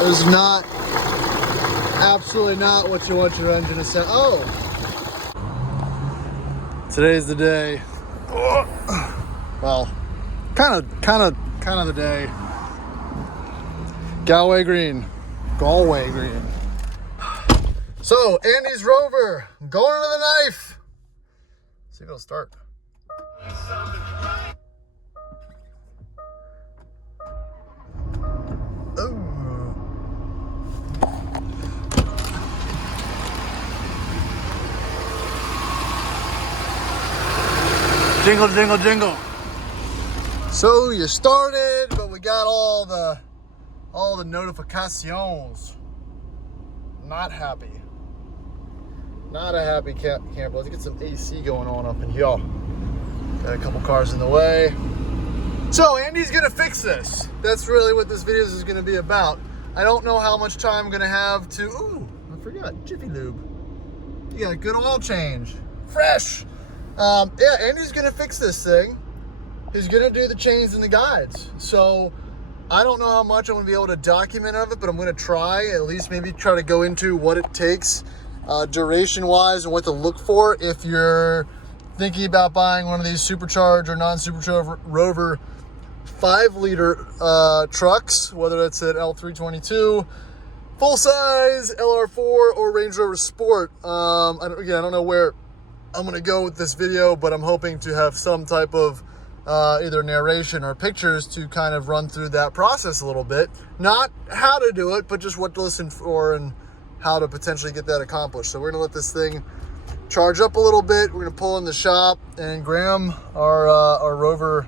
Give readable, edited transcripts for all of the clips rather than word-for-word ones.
is not, absolutely not what you want your engine to sound. Oh! Today's the day. Well, kind of the day. Galway green. So, Andy's Rover, going to the knife. See if it'll start. Jingle, jingle, jingle. So you started, but we got all the notifications. Not happy. Not a happy camper. Let's get some AC going on up in here. Got a couple cars in the way. So Andy's gonna fix this. That's really what this video is gonna be about. I don't know how much time I'm gonna have to, ooh, I forgot, Jiffy Lube. You got a good oil change, fresh. Yeah, Andy's gonna fix this thing. He's gonna do the chains and the guides. So I don't know how much I'm gonna be able to document of it, but I'm gonna try, at least maybe try to go into what it takes duration wise and what to look for if you're thinking about buying one of these supercharged or non-supercharged Rover 5-liter trucks, whether it's an L322, full size, LR4, or Range Rover Sport. I don't know where I'm gonna go with this video, but I'm hoping to have some type of either narration or pictures to kind of run through that process a little bit. Not how to do it, but just what to listen for and how to potentially get that accomplished. So we're gonna let this thing charge up a little bit. We're gonna pull in the shop, and Graham, our Rover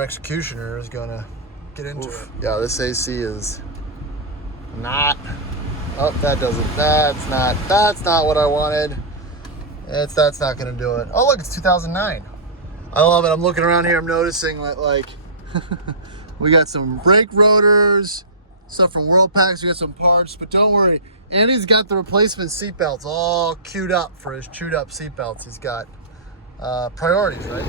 executioner, is gonna get into it. Yeah, this AC is not, that's not what I wanted. That's not gonna do it. Oh look, it's 2009. I love it. I'm looking around here, I'm noticing that, like, we got some brake rotors, stuff from Worldpac, we got some parts, but don't worry, Andy's got the replacement seat belts all queued up for his chewed up seat belts. He's got priorities, right?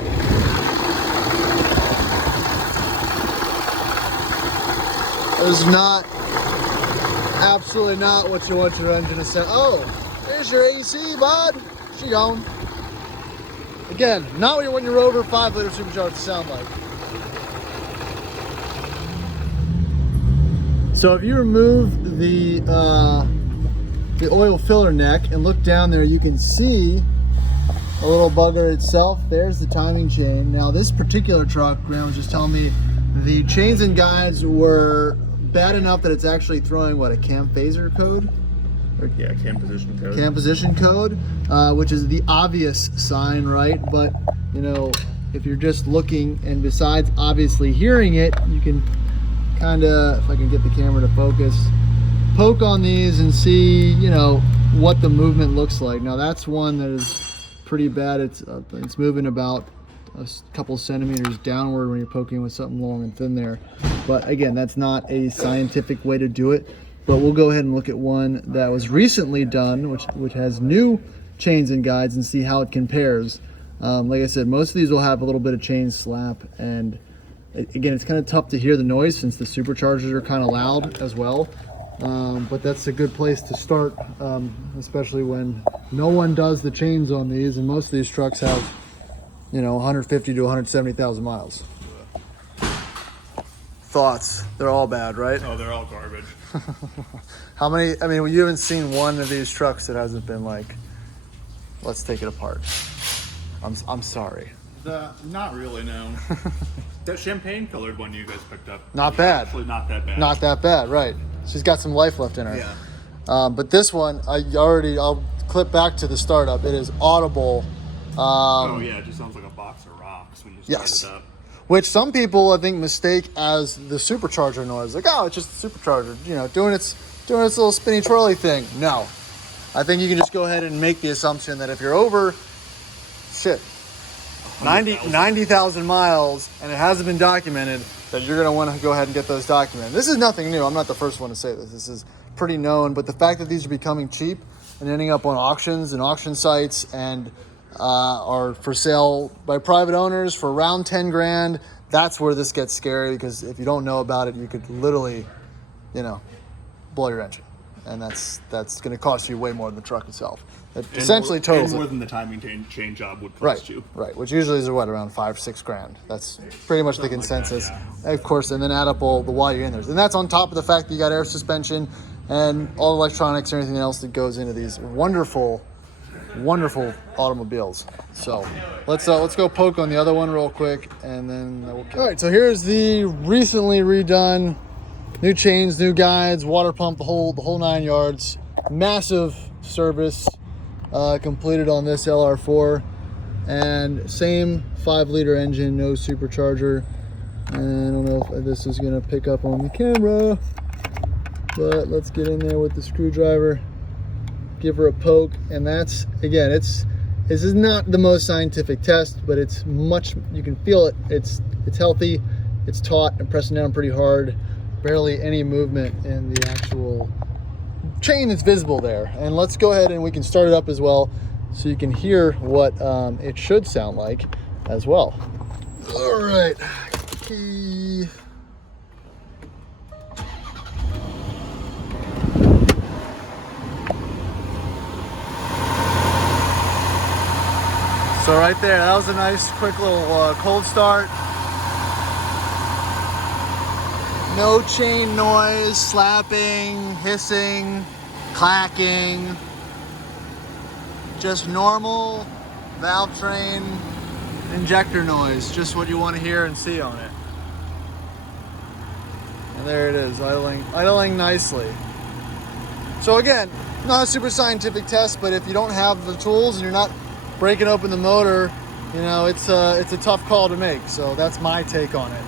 It's not, absolutely not what you want your engine to sound. Oh, there's your AC, bud. She gone. Again, not what you want your Rover 5-liter supercharged to sound like. So if you remove the oil filler neck and look down there, you can see a little bugger itself. There's the timing chain. Now this particular truck, Graham was just telling me, the chains and guides were bad enough that it's actually throwing, what, a cam phaser code? Yeah, cam position code. Cam position code, which is the obvious sign, right? But, you know, if you're just looking and besides obviously hearing it, you can kind of, if I can get the camera to focus, poke on these and see, you know, what the movement looks like. Now that's one that is pretty bad. It's moving about a couple centimeters downward when you're poking with something long and thin there. But again, that's not a scientific way to do it. But we'll go ahead and look at one that was recently done, which has new chains and guides, and see how it compares. Like I said, most of these will have a little bit of chain slap, and again, it's kind of tough to hear the noise since the superchargers are kind of loud as well. But that's a good place to start, especially when no one does the chains on these, and most of these trucks have, you know, 150 to 170,000 miles. Thoughts? They're all bad, right? Oh, they're all garbage. How many, I mean, you haven't seen one of these trucks that hasn't been like, let's take it apart. I'm sorry. Not really, no. That champagne colored one you guys picked up. Not bad. Actually not that bad. Not that bad, right. She's got some life left in her. Yeah. But this one, I'll clip back to the startup. It is audible. Oh yeah, it just sounds like a box of rocks when you start it up. Which some people, I think, mistake as the supercharger noise. Like, oh, it's just a supercharger, you know, doing its little spinny twirly thing. No. I think you can just go ahead and make the assumption that if you're over, 90,000 miles and it hasn't been documented, that you're going to want to go ahead and get those documented. This is nothing new. I'm not the first one to say this. This is pretty known. But the fact that these are becoming cheap and ending up on auctions and auction sites and are for sale by private owners for around 10 grand, that's where this gets scary, because if you don't know about it, you could literally you know, blow your engine. And that's going to cost you way more than the truck itself. It essentially totals more it. than the timing chain job would cost Right, you. right. Which usually is what, around $5-6 grand. That's pretty much the consensus. Like that, Of course, and then add up all the while you're in there. And that's on top of the fact that you got air suspension and all the electronics and everything else that goes into these wonderful automobiles. So let's go poke on the other one real quick, and then we'll. All right, so here's the recently redone, new chains, new guides, water pump, the whole 9 yards. Massive service completed on this LR4, and same 5-liter engine, no supercharger. And I don't know if this is gonna pick up on the camera, but let's get in there with the screwdriver, give her a poke. And that's, again, this is not the most scientific test, but it's much, you can feel it. It's healthy, it's taut and pressing down pretty hard. Barely any movement in the actual chain that's visible there. And let's go ahead and we can start it up as well, so you can hear what it should sound like as well. All right, key. So right there, that was a nice quick little cold start. No chain noise, slapping, hissing, clacking. Just normal valve train injector noise. Just what you want to hear and see on it. And there it is, idling nicely. So again, not a super scientific test, but if you don't have the tools and you're not breaking open the motor, you know, it's a tough call to make. So that's my take on it.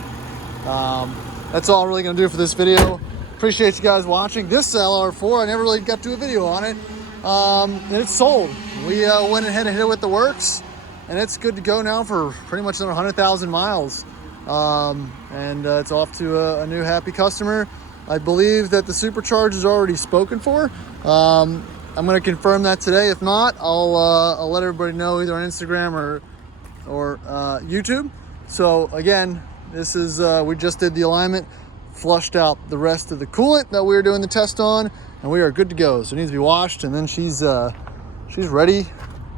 That's all I'm really gonna do for this video. Appreciate you guys watching. This LR4, I never really got to a video on it. And it's sold. We went ahead and hit it with the works, and it's good to go now for pretty much another 100,000 miles. And it's off to a new happy customer. I believe that the supercharge is already spoken for. I'm gonna confirm that today. If not, I'll let everybody know either on Instagram or YouTube. So again, this is, we just did the alignment, flushed out the rest of the coolant that we were doing the test on, and we are good to go. So it needs to be washed, and then she's ready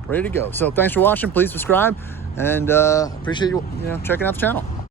to go. So thanks for watching. Please subscribe, and appreciate you checking out the channel.